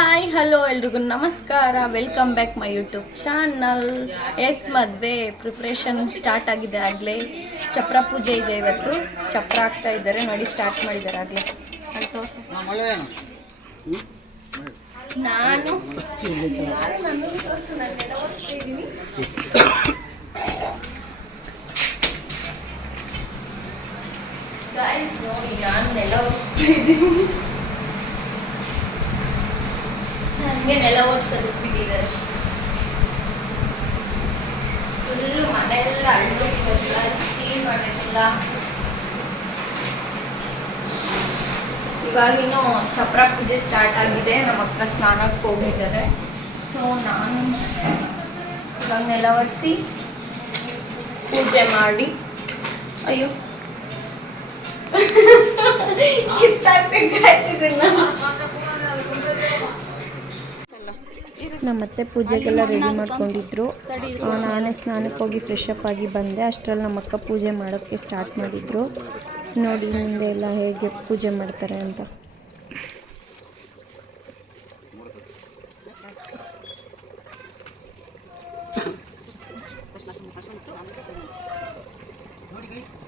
Hi, hello ಎಲ್ರಿಗೂ ನಮಸ್ಕಾರ. Welcome back my YouTube channel yes ಮದುವೆ ಪ್ರಿಪ್ರೇಷನ್ ಸ್ಟಾರ್ಟ್ ಆಗಿದೆ ಆಗಲೇ. ಚಪ್ರ ಪೂಜೆ ಇದೆ ಇವತ್ತು. ಚಪ್ರ ಆಗ್ತಾ ಇದ್ದಾರೆ. ನೋಡಿ ಸ್ಟಾರ್ಟ್ ಮಾಡಿದ್ದಾರೆ ಆಗಲೇ. ನಾನು. ನೋಡಿ ನಾನು ನೆಲ ನನಗೆ ನೆಲ ಒರೆಸೋದು ಬಿಟ್ಟಿದ್ದಾರೆ. ಫುಲ್ ಮನೆಯೆಲ್ಲ ಅಳ್ಳು ಕ್ಲೀನ್ ಮಾಡಿರಲ್ಲ ಇವಾಗಿನ್ನು ಚಪ್ರ ಪೂಜೆ ಸ್ಟಾರ್ಟ್ ಆಗಿದೆ, ನಮ್ಮ ಅಕ್ಕ ಸ್ನಾನಕ್ಕೆ ಹೋಗಿದ್ದಾರೆ. ಸೊ ನಾನು ಇವಾಗ ನೆಲ ಒರೆಸಿ ಪೂಜೆ ಮಾಡಿ. ಅಯ್ಯೋ. ಕಿತ್ತಾಕ್ಬೇಕಾಯ್ತಿದ್ದನ್ನ ನಮ್ಮತ್ತೆ ಪೂಜೆಗೆಲ್ಲ ರೆಡಿ ಮಾಡ್ಕೊಂಡಿದ್ರು. ನಾನೇ ಸ್ನಾನಕ್ಕೆ ಹೋಗಿ ಫ್ರೆಶ್ ಅಪ್ ಆಗಿ ಬಂದೆ. ಅಷ್ಟರಲ್ಲಿ ನಮ್ಮ ಅಕ್ಕ ಪೂಜೆ ಮಾಡೋಕ್ಕೆ ಸ್ಟಾರ್ಟ್ ಮಾಡಿದ್ರು. ನೋಡಿ ಮುಂದೆ ಎಲ್ಲ ಹೇಗೆ ಪೂಜೆ ಮಾಡ್ತಾರೆ ಅಂತ.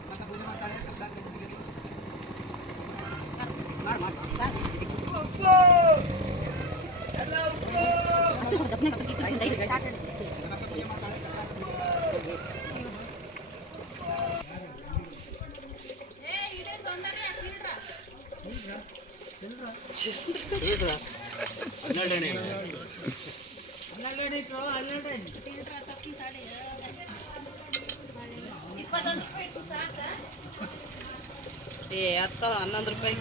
ಏ ಹತ್ತ ಹನ್ನೊಂದು ರೂಪಾಯಿ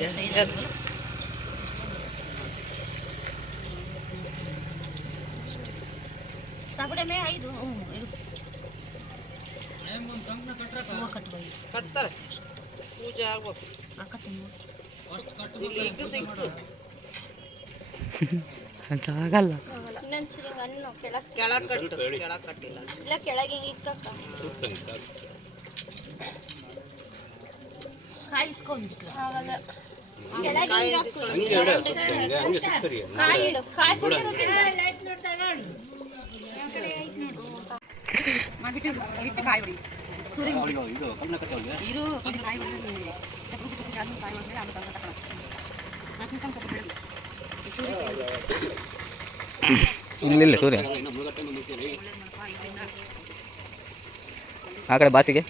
ಜಾಸ್ತಿ ಆಯ್ತು. ಕಟ್ತಾರೆ. ಪೂಜೆ ಆಗ್ಬೇಕು. ಸಿಕ್ಸು ಆಗಲ್ಲ ಕೆಳಗ್ ಕಟ್ಟು ಕೆಳಗ್ ಕಟ್ಟಿಲ್ಲ. ಇಲ್ಲ ಕೆಳಗೆ ಹಿಂಗೆ ಇಕ್ಕಕ್ಕ ಆಗಲ್ಲ ಕೆಳಗೆ ಹಾಕು. ಕಾಯಿ ಇಡು, ಕಾಯಿ ಇರು ಇಲ್ಲ ಸೂರ್ಯ. ಆ ಕಡೆ ಬಾಸಿಗೆ.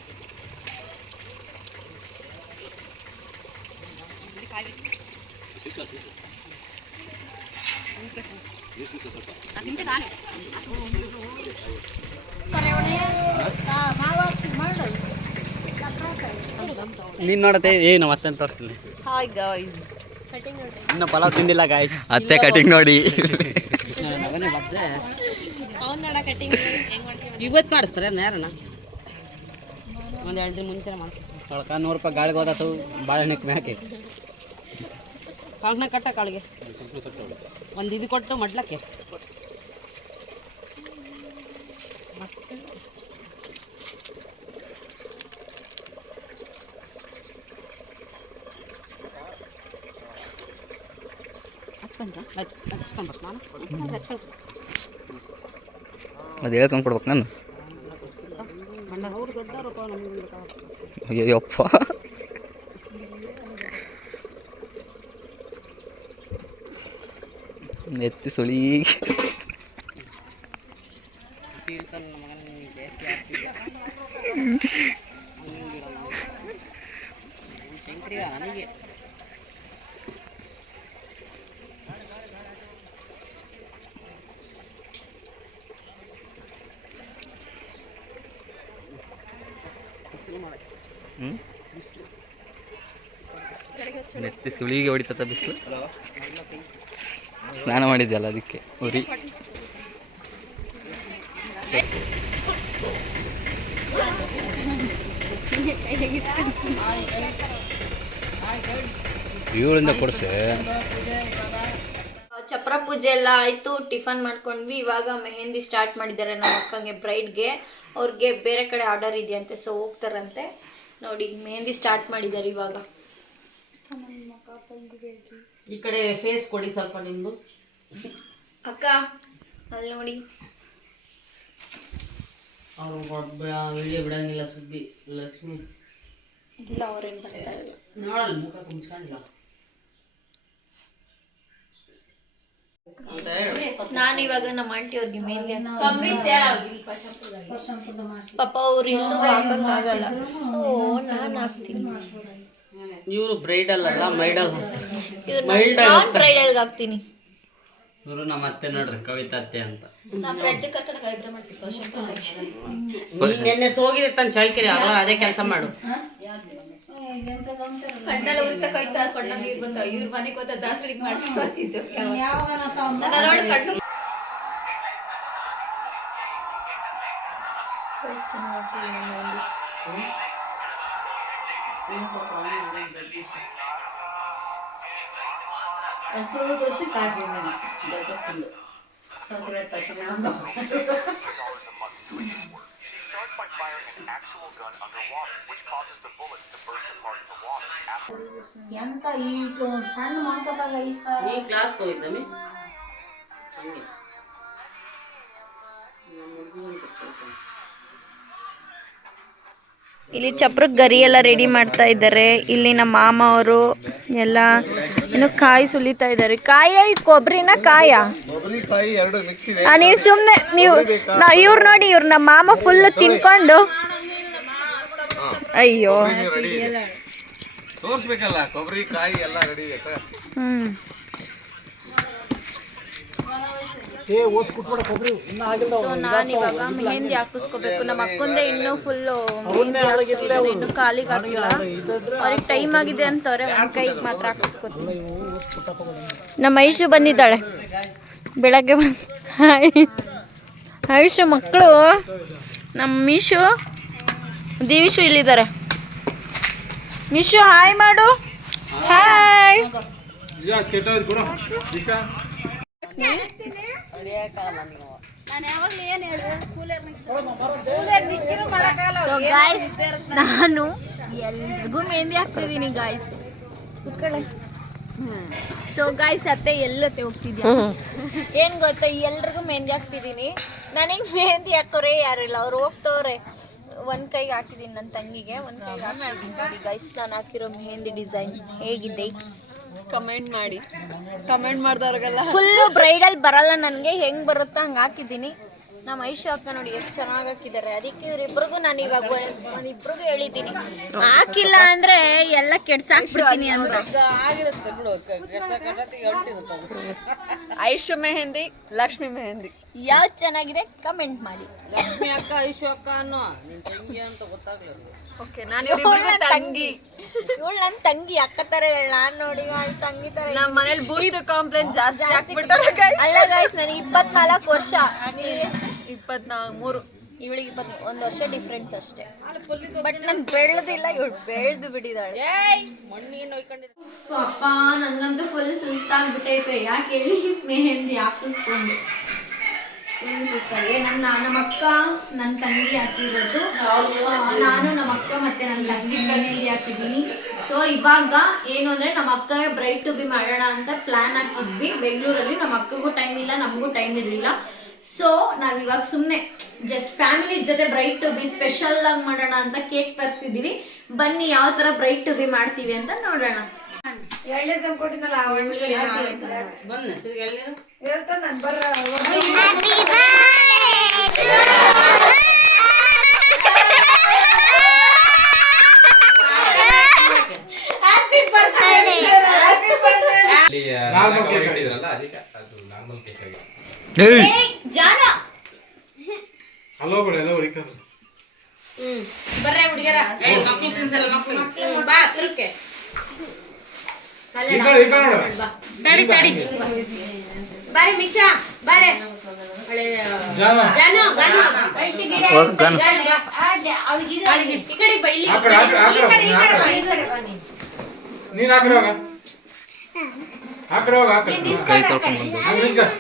ನೀನು ನೋಡತ್ತೆ ಏನು ಮತ್ತೆ ತೋರಿಸ್ತೀನಿ. ಹಾಯ್ ಗಾಯ್ಸ್ ಇನ್ನು ಪಲಾವ್ ತಿಂದಿಲ್ಲ ಗಾಯ್ಸ್ ಅತ್ತೆ ಕಟಿಂಗ್ ನೋಡಿ. ಇವತ್ತು ಮಾಡಿಸ್ತಾರೆ ಯಾರಣ್ಣ ಒಂದು ಎರಡು ದಿನ ಮುಂಚೆ ಮಾಡಿಸ್ತಾರೆ. ನೂರು ರೂಪಾಯಿ ಗಾಳಿಗೆ ಹೋದಾತು ಬಾಳೆಹಣ್ಣಕ್ಕೆ ಮ್ಯಾಕೆ ಕಾಂಕ್ನ ಕಟ್ಟ ಕಾಳಿಗೆ. ಒಂದು ಇದು ಕೊಟ್ಟು ಮಡ್ಲಕ್ಕೆ. ಅದು ಹೇಳ್ಕೊಂಡು ಕೊಡ್ಬೇಕು ನಾನು. ಅಯ್ಯಪ್ಪ ಎತ್ತಿ ಸುಳಿ ಬೀಳ್ತಾನೆ ನಮ್ಮ ಮಗನ ಜಾಸ್ತಿ ಆಗ್ತಿಲ್ಲ ಶಂಕರಿಗ ನನಗೆ ಬಿಸಿಲು ಮಾಡಕ್ಕೆ ಸುಳಿ. ನೆತ್ತಿ ಸುಳಿಗೆ ಹೊಡಿತತ್ತ ಬಿಸಿಲು? ಸ್ನಾನ ಮಾಡಿದ್ಯಲ್ಲ ಅದಕ್ಕೆ ಉರಿ. ಏಳಿಂದ ಕೊಡಿಸೆ. ಚಪ್ರ ಪೂಜೆ ಎಲ್ಲ ಆಯಿತು ಟಿಫನ್ ಮಾಡ್ಕೊಂಡ್ವಿ. ಇವಾಗ ಮೆಹಂದಿ ಸ್ಟಾರ್ಟ್ ಮಾಡಿದ್ದಾರೆ ನಮ್ಮ ಅಕ್ಕಂಗೆ ಬ್ರೈಡ್ಗೆ ಅವ್ರಿಗೆ ಬೇರೆ ಕಡೆ ಆರ್ಡರ್ ಇದೆಯಂತೆ ಸೊ ಹೋಗ್ತಾರಂತೆ. ನೋಡಿ ಮೆಹಂದಿ ಸ್ಟಾರ್ಟ್ ಮಾಡಿದ್ದಾರೆ ಇವಾಗ. ಈ ಕಡೆ ಫೇಸ್ ಕೊಡಿ ಸ್ವಲ್ಪ ನಿಮ್ಮದು ಅಕ್ಕ ಅಲ್ಲಿ ನೋಡಿ. ಅವರು ವಿಡಿಯೋ ಬಿಡಂಗಿಲ್ಲ ಸುದ್ದಿ ಲಕ್ಷ್ಮಿ. ಇಲ್ಲ ಅವ್ರೇನು ಬರ್ತಾ ಇಲ್ಲ. ನೋಡಲ್ಲ ಮುಖ ಕುಂಚ್ಕೊಂಡಿಲ್ಲ. ನಾನು ಇವಾಗ ನಮ್ಮ ಆಂಟಿ ಅವ್ರಿಗೆ ಮೇಲೆ ಪಾಪ ಅವ್ರು ಇನ್ನೂ ಹಾಕಕ್ಕಾಗಲ್ಲ ಸೊ ನಾನು ಹಾಕ್ತೀನಿ. ಇವರು ಬ್ರೈಡಲ್ ಅಲ್ಲ ಮೈಡಲ್ ನಾನ್ ಬ್ರೈಡಲ್ ಹಾಕ್ತೀನಿ. ಇವರು ನಮ್ಮ ಅತ್ತೆ ನೋಡ್ರಿ ಕವಿತಾ ಅತ್ತೆ ಅಂತ. ನಿನ್ನೆ ಸೋಗಿದೆ ತನ್ನ ಚಳ್ಕಿರಿ ಅಲ್ಲ ಅದೇ ಕೆಲಸ ಮಾಡು. ಕಣ್ಣಲ್ಲಿ ಉರಿತ ಕೈತಾ ನೀರು ಬಂತ ಇವ್ರ ಮನೆಗೆ ಹೋದ ದಾಸಡಿಗೆ ಮಾಡಿಸ್ಕೊತಿದ್ದು. ನನ್ನ ನೋಡಿ ಕಣ್ಣು She starts by firing an actual gun underwater, which causes the bullets to burst apart in the water. After ಎಂತ ಈಟು ಸಣ್ಣ ಮನ್ಕದಾಗ ಈ ಸರ್ ನೀ ಕ್ಲಾಸ್ಗೆ ಹೋಗಿದ್ದಮ್ಮಿ ಹಂಗೆ ಇಲ್ಲಿ ಚಪ್ರಕ್ ಗರಿ ಎಲ್ಲ ರೆಡಿ ಮಾಡ್ತಾ ಇದ್ದಾರೆ. ಇಲ್ಲಿ ನಮ್ಮ ಮಾಮ ಅವರು ಎಲ್ಲ ಇನ್ನು ಕಾಯಿ ಸುಲಿತಾ ಇದ್ದಾರೆ. ಕಾಯ ಕೊಬ್ಬರಿನ ಕಾಯ? ನೀವು ಸುಮ್ಮನೆ ನೀವು ನಾ ಇವ್ರು ನೋಡಿ ಇವ್ರು ನಮ್ಮ ಮಾಮ ಫುಲ್ ತಿನ್ಕೊಂಡು. ಅಯ್ಯೋ. ರೆಡಿ ಇದೆ ತೋರ್ಸ್ಬೇಕಲ್ಲ ಕೊಬ್ಬರಿ ಕಾಯಿ ಎಲ್ಲ ರೆಡಿ ಇದೆ ಹ್ಮ್ ಸೊ ನಾನು ಇವಾಗ ಮೆಹಂದಿ ಹಾಕಿಸ್ಕೋಬೇಕು. ನಮ್ಮ ಅಕ್ಕಂದೇ ಇನ್ನೂ ಫುಲ್ಲು ಇನ್ನೂ ಕಾಲಿಗೆ ಹಾಕಿಲ್ಲ ಅವ್ರಿಗೆ ಟೈಮ್ ಆಗಿದೆ ಅಂತವ್ರೆ ಒಂದು ಕೈಗೆ ಮಾತ್ರ ಹಾಕಿಸ್ಕೋತೀನಿ. ನಮ್ಮ ಐಶು ಬಂದಿದ್ದಾಳೆ. ಬೆಳಗ್ಗೆ ಬಂದು ಹಾಯ್. ಐಶು ಮಕ್ಕಳು ನಮ್ಮ ಮೀಶು ದಿವಿಶು ಇಲ್ಲಿದ್ದಾರೆ. ಮಿಶು ಹಾಯ್ ಮಾಡು. ಹಾಯ್. ನಾನು ಎಲ್ರಿಗೂ ಮೆಹಂದಿ ಹಾಕ್ತಿದ್ದೀನಿ ಗಾಯ್ಸ್ ಕುತ್ಕೊಳ್ಳಿ. ಸೊ ಗಾಯ್ಸ್ ಅತ್ತೆ ಎಲ್ಲತ್ತೆ ಹೋಗ್ತಿದ್ಯಾ? ಏನ್ ಗೊತ್ತಾ, ಎಲ್ರಿಗೂ ಮೆಹಂದಿ ಹಾಕ್ತಿದ್ದೀನಿ. ನನಗೆ ಮೆಹಂದಿ ಹಾಕೋರೆ ಯಾರಿಲ್ಲ ಅವ್ರು ಹೋಗ್ತವ್ರೆ. ಒಂದ್ ಕೈಗೆ ಹಾಕಿದೀನಿ ನನ್ನ ತಂಗಿಗೆ, ಒಂದ್ ಕೈಗೆ ಹಾಕಿದ್ದೀನಿ ಗಾಯ್ಸ್ ನಾನು ಹಾಕಿರೋ ಮೆಹಂದಿ ಡಿಸೈನ್ ಹೇಗಿದೆ? ಕಮೆಂಟ್ ಮಾಡಿ. ಕಮೆಂಟ್ ಮಾಡ್ದವ್ರಿಗೆಲ್ಲ. ಫುಲ್ಲು ಬ್ರೈಡಲ್ ಬರಲ್ಲ ನನಗೆ. ಹೆಂಗ್ ಬರುತ್ತಾ ಹಂಗೆ ಹಾಕಿದ್ದೀನಿ. ನಮ್ಮ ಐಶು ಅಕ್ಕ ನೋಡಿ ಎಷ್ಟು ಚೆನ್ನಾಗಿ ಹಾಕಿದ್ದಾರೆ. ಅದಕ್ಕೆ ಇವ್ರಿಬ್ರಿಗೂ ನಾನು ಇವಾಗ ಒಂದಿಬ್ರಿಗೂ ಹೇಳಿದ್ದೀನಿ. ಹಾಕಿಲ್ಲ ಅಂದ್ರೆ ಎಲ್ಲ ಕೆಡ್ಸಾಕ್ಬಿಡ್ತೀನಿ ಅಂತ. ಐಶು ಮೆಹಂದಿ ಲಕ್ಷ್ಮಿ ಮೆಹಂದಿ. ಯಾವ್ದು ಚೆನ್ನಾಗಿದೆ? ಕಮೆಂಟ್ ಮಾಡಿ. ಲಕ್ಷ್ಮಿ ಅಕ್ಕ ಐಶು ಅಕ್ಕ ಅನ್ನೋ. ನಿನ್ ತಂಗಿ ಅಂತ ಗೊತ್ತಾಗ್ಲಿಲ್ಲ. ಓಕೆ ನಾನು ಇವಳು ನನ್ ತಂಗಿ. ಇವಳು ನನ್ನ ತಂಗಿ ಅಕ್ಕ ತರ ನಾನು ನೋಡಿ ಅವಳ ತಂಗಿ ತರ ನಮ್ಮ ಮನೇಲಿ ಬೂಸ್ಟ್ ಕಾಂಪ್ಲೇಂಟ್ ಜಾಸ್ತಿ ಹಾಕ್ಬಿಟ್ಟಾರೆ ಅಲ್ಲ ಗೈಸ್ ನನಗೆ ಇಪ್ಪತ್ನಾಲ್ಕು ವರ್ಷ. ಇಪ್ಪತ್ನಾಲ್ಕು ಮೂರು. ಇವಳಿಗೆ ಇಪ್ಪತ್ ಒಂದು ವರ್ಷ ಡಿಫ್ರೆನ್ಸ್ ಅಷ್ಟೇ. ಬಟ್ ನಾನು ಬೆಳೆದಿಲ್ಲ ಇವಳು ಬೆಳೆದು ಬಿಟ್ಟಿದ್ದಾಳೆ. ಅಪ್ಪ ನಂಗಂತೂ ಫುಲ್ ಸುಸ್ತಾಗ್ಬಿಟ್ಟೈತೆ. ಯಾಕೆ ಹೇಳಿ? ಮೆಹಂದಿ ಹಾಕಿಸ್ಕೊಂಡು. ಫುಲ್ ನನ್ನ ನಮ್ಮ ಅಕ್ಕ, ನನ್ನ ತಂಗಿ ಹಾಕಿರೋದು. ನಾನು ನಮ್ಮ ಅಕ್ಕ ಮತ್ತೆ ನನ್ನ ತಂಗಿ ಮೆಹಂದಿ ಹಾಕಿದ್ದೀನಿ. ಸೊ ಇವಾಗ ಏನು ಅಂದರೆ ನಮ್ಮ ಅಕ್ಕ ಬ್ರೈಟ್ ಟು ಬಿ ಮಾಡೋಣ ಅಂತ ಪ್ಲ್ಯಾನ್ ಹಾಕಿದ್ವಿ. ಬೆಂಗಳೂರಲ್ಲಿ ನಮ್ಮ ಅಕ್ಕಗೂ ಟೈಮ್ ಇಲ್ಲ, ನಮಗೂ ಟೈಮ್ ಇರಲಿಲ್ಲ. ಸೊ ಇವಾಗ ಸುಮ್ಮನೆ ಜಸ್ಟ್ ಫ್ಯಾಮಿಲಿ ಜೊತೆ ಬ್ರೈಟ್ ಟು ಬಿ ಸ್ಪೆಷಲ್ ಆಗಿ ಮಾಡೋಣ ಅಂತ ಕೇಕ್ ತರಿಸಿದ್ದೀವಿ ಬನ್ನಿ ಯಾವ ಥರ ಬ್ರೈಟ್ ಟು ಬಿ ಮಾಡ್ತೀವಿ ಅಂತ ನೋಡೋಣ. ಬಂದ ತಿರ್ಗಿ ಎಳ್ನೀರು. ಜಾನ ಏ ಮಕ್ಳು ತಿನ್ಸಲ್ಲ ಮಕ್ಳಿಗೆ ಬಾರಿ ಮಿಶಾ ಬಾರೆ ಜಾನು. ಗಾನು ಈ ಕಡೆ ಬಾ, ಮಕ್ಕಳು ಬಾ ಕಡೆ, ಈ ಕಡೆ, ಈ ಕಡೆ ಬಾ, ಈ ಕಡೆ. ಬಾ. ನೀನು. ಹಾಕ್ರಿ ಹೋಗ ಹಾಕ್ರಿ ಹೋಗ ಕೈ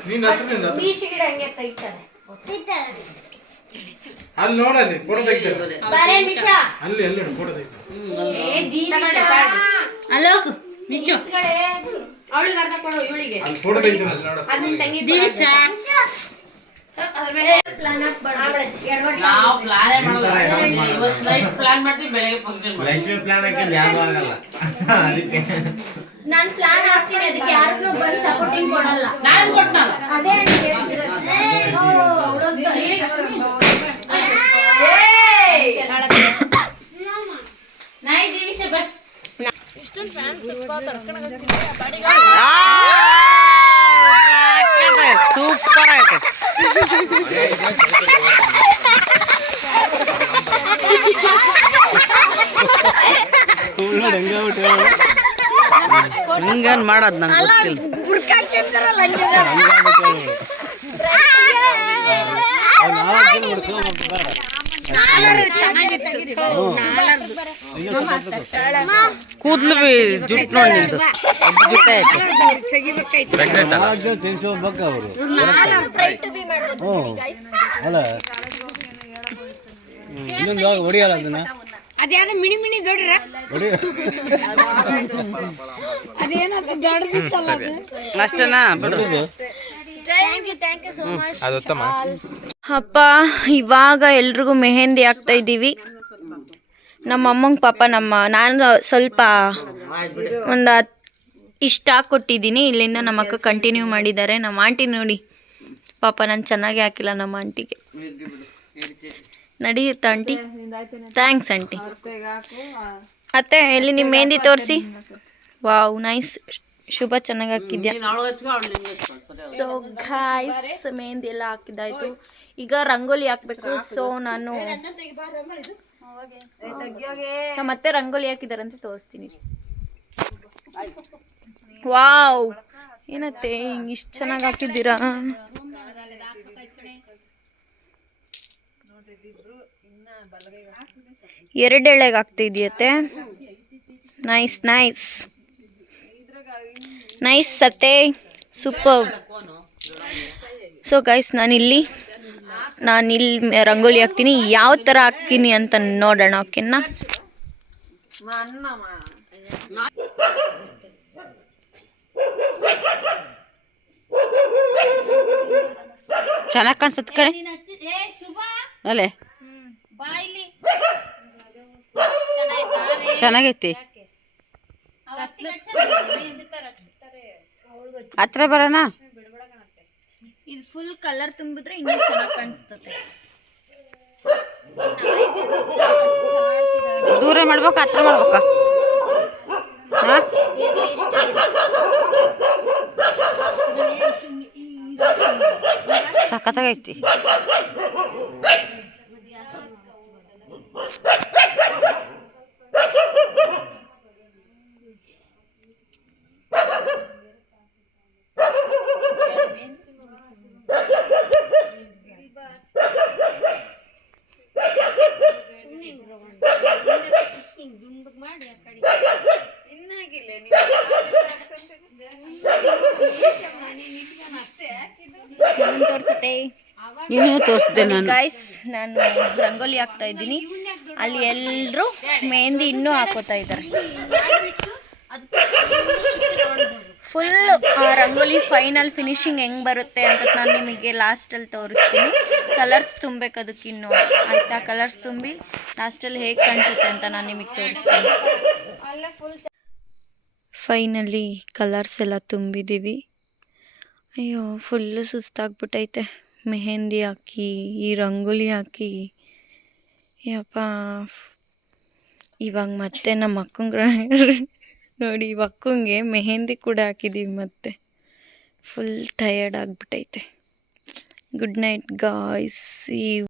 ನೀನ್. ಮೀಶಿ ಅಲ್ಲಿ ನೋಡಲ್ಲಿ ಫೋಟೋ ತೆಗಿತಾರೆ ಬಾರೆ ಮಿಶಾ. ಅಲ್ಲಿ ಎಲ್ಲಿ ಫೋಟೋ ತೆಗಿತಾರೆ ತಗೊಂಡು, ಕಡೆ ಅವಳಿಗೆ ಅರ್ಧ ಕೊಡು ಇವಳಿಗೆ. ಅಲ್ಲಿ ಫೋಟೋ ತೆಗಿತೀನಿ ಅದ್ ನಿನ್ ತಂಗಿ ಪ್ಲಾನ್ ನಾವು ಪ್ಲಾನೇ ಮಾಡಲ್ಲ ಇವತ್ತು ನೈಟ್ ಪ್ಲಾನ್ ಮಾಡ್ತೀವಿ ಬೆಳಗ್ಗೆ ಫಂಕ್ಷನ್ ಲಕ್ಷ್ಮಿ ಪ್ಲಾನ್ ಹಾಕಿದ್ ಯಾರು ಆಗಲ್ಲ. ಅದಕ್ಕೆ. ನಾನ್ ಪ್ಲಾನ್ ಹಾಕ್ತೀನಿ ಅದಕ್ಕೆ ಯಾರು ಬಂದು ಸಪೋರ್ಟಿಂಗ್ ಕೊಡಲ್ಲ. ನಾನು ಕೊಟ್ಟನಲ್ಲ ಅದೇ. ಹಂಗನ್ ಮಾಡೋದು ನಂಗೆ ಗೊತ್ತಿಲ್ಲ. ಕೂದ್ಲು ಬಿ ಜುಟ್ ನೋಡಿ ನಿಂದು ಜುಟ್ಟೆ ಆಯ್ತು. ಅದ್ಯಾವ್ದು ಮಿಣಿ ಮಿಣಿ ದೊಡ್ರ ಅದೇನದು ದೊಡ್ಡದಿತ್ತಲ್ಲ ಅದು? ಅಷ್ಟೇನಾ ಅಪ್ಪ ಇವಾಗ ಎಲ್ರಿಗೂ ಮೆಹಂದಿ ಆಗ್ತಾ ಇದ್ದೀವಿ ನಮ್ಮ ಅಮ್ಮಂಗೆ ಪಾಪ ನಮ್ಮ ನಾನು ಸ್ವಲ್ಪ ಒಂದು ಇಷ್ಟ ಕೊಟ್ಟಿದ್ದೀನಿ. ಇಲ್ಲಿಂದ ನಮ್ಮ ಅಕ್ಕ ಕಂಟಿನ್ಯೂ ಮಾಡಿದ್ದಾರೆ. ನಮ್ಮ ಆಂಟಿ ನೋಡಿ. ಪಾಪ ನಾನು ಚೆನ್ನಾಗಿ ಹಾಕಿಲ್ಲ ನಮ್ಮ ಆಂಟಿಗೆ ನಡೆಯುತ್ತಾ ಆಂಟಿ ಥ್ಯಾಂಕ್ಸ್ ಆಂಟಿ ಅತ್ತೆ ಎಲ್ಲಿ ನಿಮ್ಮ ಮೆಹಂದಿ ತೋರಿಸಿ? ವಾವ್ ನೈಸ್ ಶುಭ ಚೆನ್ನಾಗಿ ಹಾಕಿದ್ಯಾ? ಸೊ ಗಾಯ್ಸ್ ಮೆಹಂದಿ ಎಲ್ಲ ಹಾಕಿದ್ದಾಯ್ತು. ಈಗ ರಂಗೋಲಿ ಹಾಕ್ಬೇಕು ಸೊ ನಾನು ಮತ್ತೆ ರಂಗೋಲಿ ಹಾಕಿದಾರಂತ ತೋರಿಸ್ತೀನಿ. ವಾವ್ ಏನತ್ತೆ ಇಷ್ಟು ಚೆನ್ನಾಗಿ ಹಾಕಿದ್ದೀರಾ? ಎರಡೆಳೆಗೆ ಆಗ್ತಿದ್ಯತ್ತೆ ನೈಸ್ ನೈಸ್ ನೈಸ್ ಸತೆ. ಸೂಪರ್ ಸೊ ಗೈಸ್ ನಾನು ಇಲ್ಲಿ ರಂಗೋಲಿ ಹಾಕ್ತೀನಿ. ಯಾವ ಥರ ಹಾಕ್ತೀನಿ ಅಂತ ನೋಡೋಣ, ಓಕೆನಾ? ಚೆನ್ನಾಗಿ ಕಾಣಿಸುತ್ತೆ ಕಡೆ ಅಲ್ಲೇ ಚೆನ್ನಾಗೈತಿ? ಹತ್ರ ಬರೋಣ? ಇದು ಫುಲ್ ಕಲರ್ ತುಂಬಿದ್ರೆ ಇನ್ನೂ ಚೆನ್ನಾಗಿ ಕಾಣಿಸ್ತದೆ. ದೂರ ಮಾಡ್ಬೇಕು ಹತ್ರ ಮಾಡ್ಬೇಕಾ? ಹಾ? ಸಖತ್ತಾಗೈತಿ. ತೋರಿಸುತ್ತೆ. ನೀನು ತೋರಿಸ್ತೇನೆ ನಾನು. ಗೈಸ್ ನಾನು ರಂಗೋಲಿ ಹಾಕ್ತಾ ಇದ್ದೀನಿ. ಅಲ್ಲಿ ಎಲ್ಲರೂ ಮೆಹಂದಿ ಇನ್ನೂ ಹಾಕೋತಾ ಇದ್ದಾರೆ. ಫುಲ್ ರಂಗೋಲಿ ಫೈನಲ್ ಫಿನಿಶಿಂಗ್ ಹೆಂಗೆ ಬರುತ್ತೆ ಅಂತ ನಾನು ನಿಮಗೆ ಲಾಸ್ಟಲ್ಲಿ ತೋರಿಸ್ತೀನಿ. ಕಲರ್ಸ್ ತುಂಬಬೇಕು ಅದಕ್ಕಿನ್ನು ಆಯಿತಾ? ಕಲರ್ಸ್ ತುಂಬಿ ಲಾಸ್ಟಲ್ಲಿ ಹೇಗೆ ಕಾಣಿಸುತ್ತೆ ಅಂತ ನಾನು ನಿಮಗೆ ತೋರಿಸ್ತೀನಿ. ಫೈನಲಿ ಕಲರ್ಸ್ ಎಲ್ಲ ತುಂಬಿದ್ದೀವಿ ಅಯ್ಯೋ ಫುಲ್ಲು ಸುಸ್ತಾಗ್ಬಿಟ್ಟೈತೆ. ಮೆಹೆಂದಿ ಹಾಕಿ, ಈ ರಂಗೋಲಿ ಹಾಕಿ. ಯಪ್ಪ, ಇವಾಗ ಮತ್ತೆ ನಮ್ಮ ಅಕ್ಕಂಗೆ ನೋಡಿ ಅಕ್ಕಂಗೆ ಮೆಹೆಂದಿ ಕೂಡ ಹಾಕಿದ್ದೀವಿ ಮತ್ತೆ. ಫುಲ್ ಟಯರ್ಡ್ ಆಗಿಬಿಟ್ಟೈತೆ. ಗುಡ್ ನೈಟ್ ಗಾಯ್ಸ್ ಈ